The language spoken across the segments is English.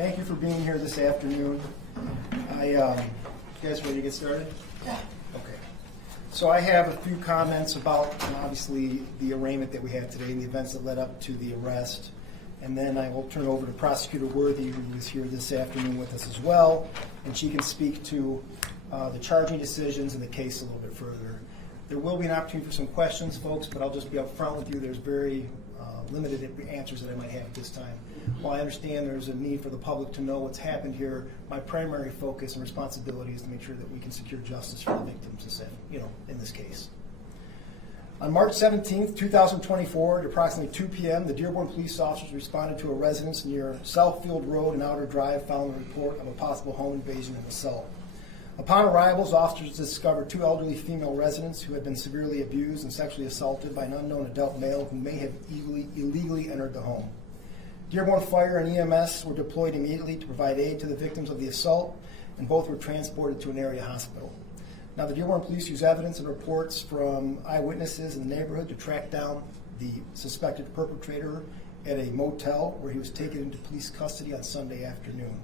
Thank you for being here this afternoon. You guys ready to get started? Yeah. Okay. So I have a few comments about, obviously, the arraignment that we had today, the events that led up to the arrest. And then I will turn it over to Prosecutor Worthy, who is here this afternoon with us as well, and she can speak to the charging decisions and the case a little bit further. There will be an opportunity for some questions, folks, but I'll just be up front with you. There's very limited answers that I might have at this time. While I understand there's a need for the public to know what's happened here, my primary focus and responsibility is to make sure that we can secure justice for the victims, in this case. On March 17th, 2024, at approximately 2 p.m., the Dearborn police officers responded to a residence near Southfield Road and Outer Drive following a report of a possible home invasion and assault. Upon arrivals, officers discovered two elderly female residents who had been severely abused and sexually assaulted by an unknown adult male who may have illegally entered the home. Dearborn Fire and EMS were deployed immediately to provide aid to the victims of the assault, and both were transported to an area hospital. Now, the Dearborn police used evidence and reports from eyewitnesses in the neighborhood to track down the suspected perpetrator at a motel where he was taken into police custody on Sunday afternoon.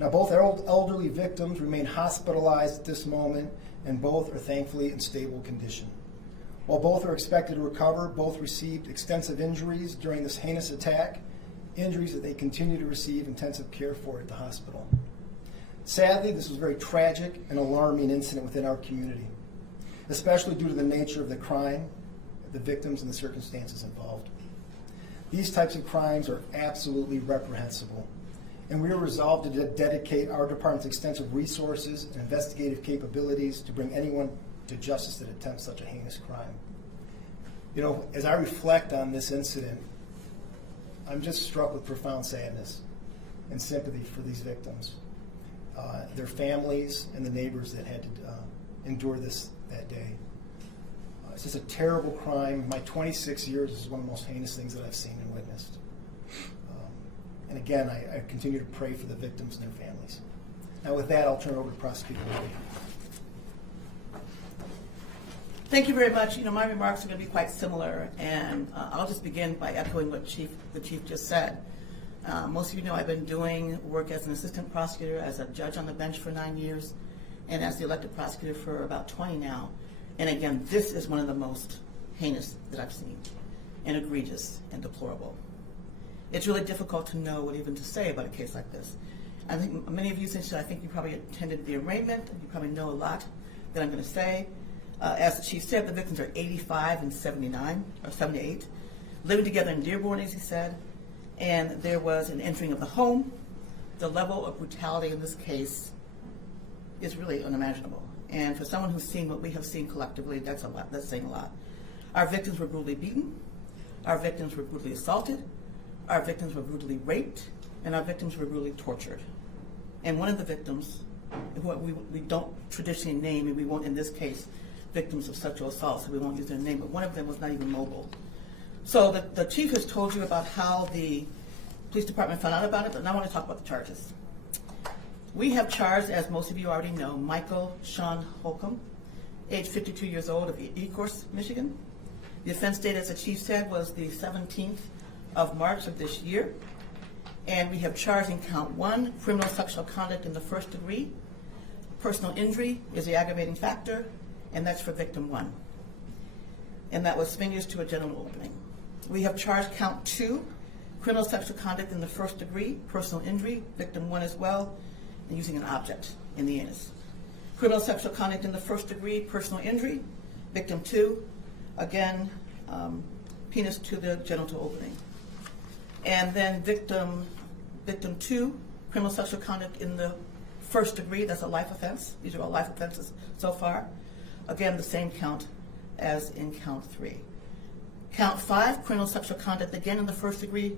Now, both elderly victims remain hospitalized at this moment, and both are thankfully in stable condition. While both are expected to recover, both received extensive injuries during this heinous attack, injuries that they continue to receive intensive care for at the hospital. Sadly, this was a very tragic and alarming incident within our community, especially due to the nature of the crime, the victims, and the circumstances involved. These types of crimes are absolutely reprehensible, and we are resolved to dedicate our department's extensive resources and investigative capabilities to bring anyone to justice that attempts such a heinous crime. You know, as I reflect on this incident, I'm just struck with profound sadness and sympathy for these victims, their families, and the neighbors that had to endure this that day. It's just a terrible crime. My 26 years is one of the most heinous things that I've seen and witnessed. And again, I continue to pray for the victims and their families. Now with that, I'll turn it over to Prosecutor Worthy. Thank you very much. My remarks are going to be quite similar, and I'll just begin by echoing what the Chief just said. Most of you know I've been doing work as an assistant prosecutor, as a judge on the bench for 9 years, and as the elected prosecutor for about 20 now. And again, this is one of the most heinous that I've seen, and egregious and deplorable. It's really difficult to know what even to say about a case like this. I think many of you, since I think you probably attended the arraignment, you probably know a lot that I'm going to say. As the Chief said, the victims are 85 and 79, or 78, living together in Dearborn, as he said, and there was an entering of the home. The level of brutality in this case is really unimaginable. And for someone who's seen what we have seen collectively, that's a lot. That's saying a lot. Our victims were brutally beaten. Our victims were brutally assaulted. Our victims were brutally raped, and our victims were brutally tortured. And one of the victims, who we don't traditionally name, and we won't in this case, victims of sexual assault, so we won't use their name, but one of them was not even mobile. So the Chief has told you about how the police department found out about it, but now I want to talk about the charges. We have charged, as most of you already know, Michael Sean Holcomb, age 52 years old, of Ecorse, Michigan. The offense date, as the Chief said, was the 17th of March of this year. And we have charged in count 1, criminal sexual conduct in the first degree. Personal injury is the aggravating factor, and that's for victim 1. And that was fingers to a genital opening. We have charged count 2, criminal sexual conduct in the first degree, personal injury, victim 1 as well, and using an object in the anus. Criminal sexual conduct in the first degree, personal injury, victim 2, again, penis to the genital opening. And then victim 2, criminal sexual conduct in the first degree, that's a life offense. These are all life offenses so far. Again, the same count as in count 3. Count 5, criminal sexual conduct, again in the first degree,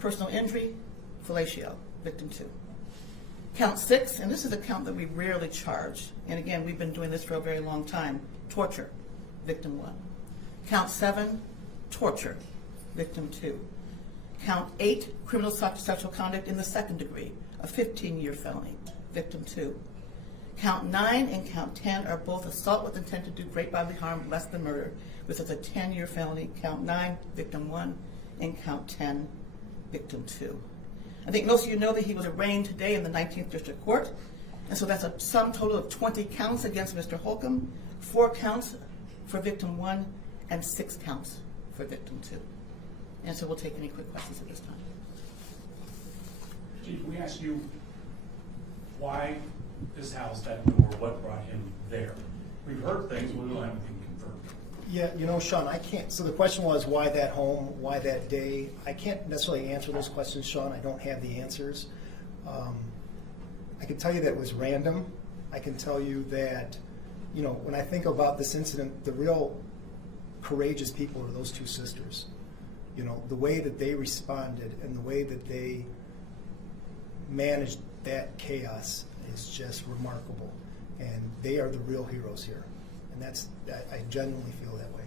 personal injury, fellatio, victim 2. Count 6, and this is a count that we rarely charge, and again, we've been doing this for a very long time, torture, victim 1. Count 7, torture, victim 2. Count 8, criminal sexual conduct in the second degree, a 15-year felony, victim 2. Count 9 and count 10 are both assault with intent to do great bodily harm less than murder, which is a 10-year felony. Count 9, victim 1, and count 10, victim 2. I think most of you know that he was arraigned today in the 19th District Court. And so that's a sum total of 20 counts against Mr. Holcomb, 4 counts for victim 1, and 6 counts for victim 2. And so we'll take any quick questions at this time. Chief, we asked you why this house, that door, what brought him there? We've heard things, but we don't have anything confirmed. Yeah, you know, Sean, I can't, so the question was why that home, why that day? I can't necessarily answer those questions, Sean. I don't have the answers. I can tell you that it was random. I can tell you that, you know, when I think about this incident, the real courageous people are those 2 sisters. You know, the way that they responded and the way that they managed that chaos is just remarkable. And they are the real heroes here. And I genuinely feel that way.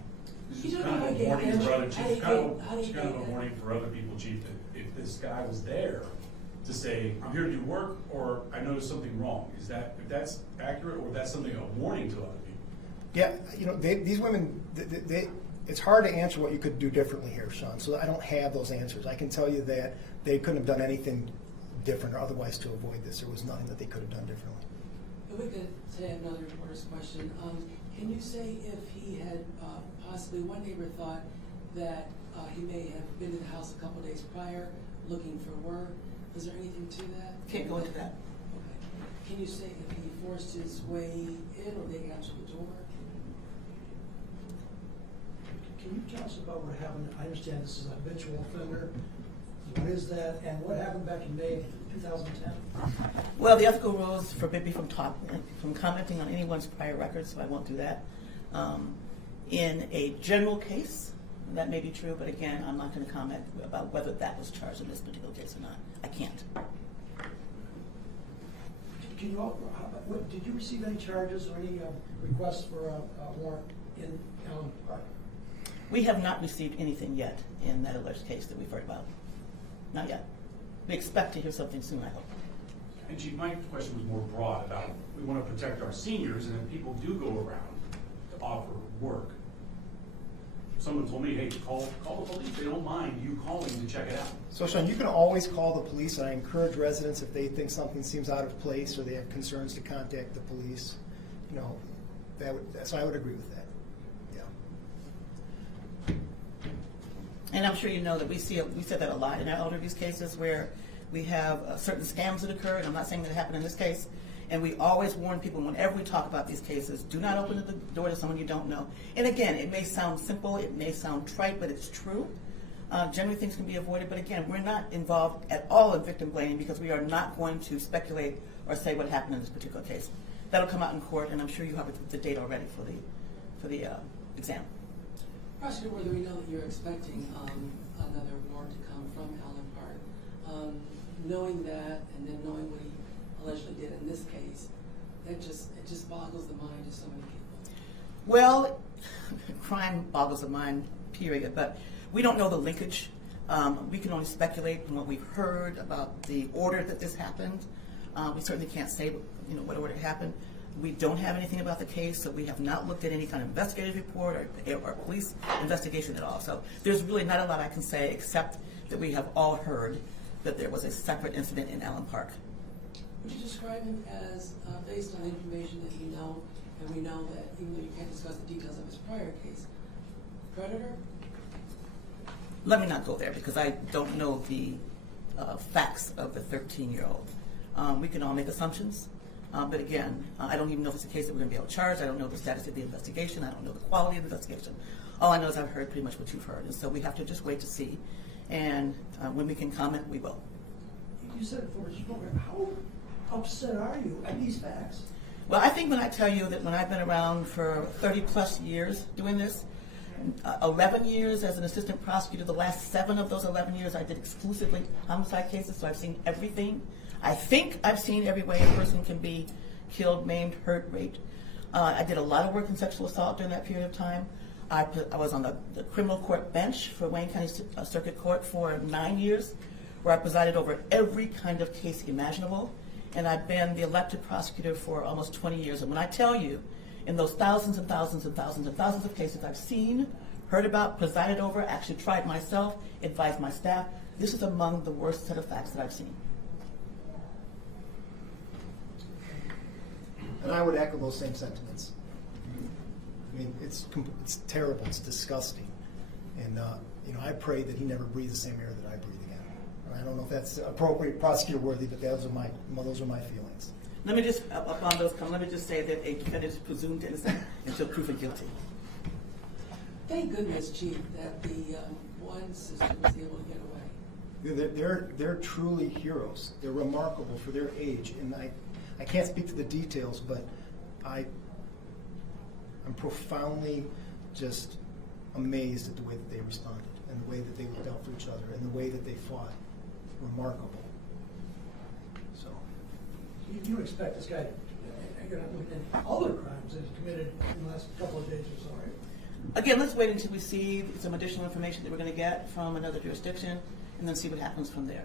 This is kind of a warning for other chiefs, kind of a warning for other people, Chief, that if this guy was there to say, I'm here to do work, or I noticed something wrong. Is that, if that's accurate, or that's something, a warning to other people? Yeah, you know, these women, it's hard to answer what you could do differently here, Sean, so I don't have those answers. I can tell you that they couldn't have done anything different or otherwise to avoid this. There was nothing that they could have done differently. If we could say another reporter's question, can you say if he had possibly, one neighbor thought that he may have been in the house a couple of days prior looking for work? Is there anything to that? Can't go into that. Okay. Can you say if he forced his way in or they got to the door? Can you tell us about what happened? I understand this is a habitual offender. What is that, and what happened back in May 2010? Well, the ethical rules forbid me from commenting on anyone's prior records, so I won't do that. In a general case, that may be true, but again, I'm not going to comment about whether that was charged in this particular case or not. I can't. Can you, did you receive any charges or any requests for a warrant in Allen Park? We have not received anything yet in that alleged case that we've heard about. Not yet. We expect to hear something soon, I hope. And Chief, my question was more broad about, we want to protect our seniors, and if people do go around to offer work, someone told me, hey, call the police. They don't mind you calling to check it out. So, Sean, you can always call the police, and I encourage residents, if they think something seems out of place or they have concerns, to contact the police. You know, so I would agree with that. Yeah. And I'm sure you know that we said that a lot in our elder abuse cases where we have certain scams that occur, and I'm not saying that it happened in this case, and we always warn people whenever we talk about these cases, do not open the door to someone you don't know. And again, it may sound simple, it may sound trite, but it's true. Generally things can be avoided, but again, we're not involved at all in victim blaming because we are not going to speculate or say what happened in this particular case. That'll come out in court, and I'm sure you have the date already for the exam. Prosecutor, whether we know that you're expecting another warrant to come from Allen Park, knowing that and then knowing what he allegedly did in this case, it just boggles the mind of so many people. Well, crime boggles the mind, period. But we don't know the linkage. We can only speculate from what we've heard about the order that this happened. We certainly can't say, what order happened. We don't have anything about the case, so we have not looked at any kind of investigative report or police investigation at all. So there's really not a lot I can say except that we have all heard that there was a separate incident in Allen Park. Would you describe him as, based on the information that you know, and we know that even though you can't discuss the details of his prior case, predator? Let me not go there because I don't know the facts of the 13-year-old. We can all make assumptions, but again, I don't even know if it's a case that we're going to be able to charge. I don't know the status of the investigation. I don't know the quality of the investigation. All I know is I've heard pretty much what you've heard, and so we have to just wait to see. And when we can comment, we will. You said it before, just wondering, how upset are you at these facts? Well, I think when I tell you that when I've been around for 30 plus years doing this, 11 years as an assistant prosecutor, the last 7 of those 11 years I did exclusively homicide cases, so I've seen everything. I think I've seen every way a person can be killed, maimed, hurt, raped. I did a lot of work in sexual assault during that period of time. I was on the criminal court bench for Wayne County Circuit Court for 9 years, where I presided over every kind of case imaginable. And I've been the elected prosecutor for almost 20 years. And when I tell you, in those thousands and thousands and thousands and thousands of cases I've seen, heard about, presided over, actually tried myself, advised my staff, This is among the worst set of facts that I've seen. And I would echo those same sentiments. I mean, it's terrible, it's disgusting. And, I pray that he never breathes the same air that I breathe again. I don't know if that's appropriate, prosecutor worthy, but those are my feelings. Let me just, upon those comments, let me just say that a defendant is presumed innocent until proven guilty. Thank goodness, Chief, that the one sister was able to get away. They're truly heroes. They're remarkable for their age, and I can't speak to the details, but I'm profoundly just amazed at the way that they responded and the way that they looked out for each other and the way that they fought. Remarkable. So, You expect this guy, other crimes that he's committed in the last couple of days or so, right? Again, let's wait until we see some additional information that we're going to get from another jurisdiction and then see what happens from there.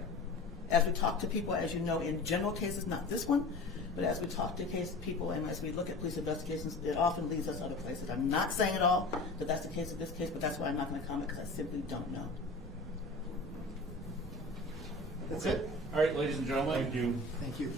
As we talk to people, as you know, in general cases, not this one, but as we talk to people and as we look at police investigations, it often leads us other places. I'm not saying at all that that's the case of this case, but that's why I'm not going to comment because I simply don't know. that's it. All right, ladies and gentlemen. Thank you. Thank you.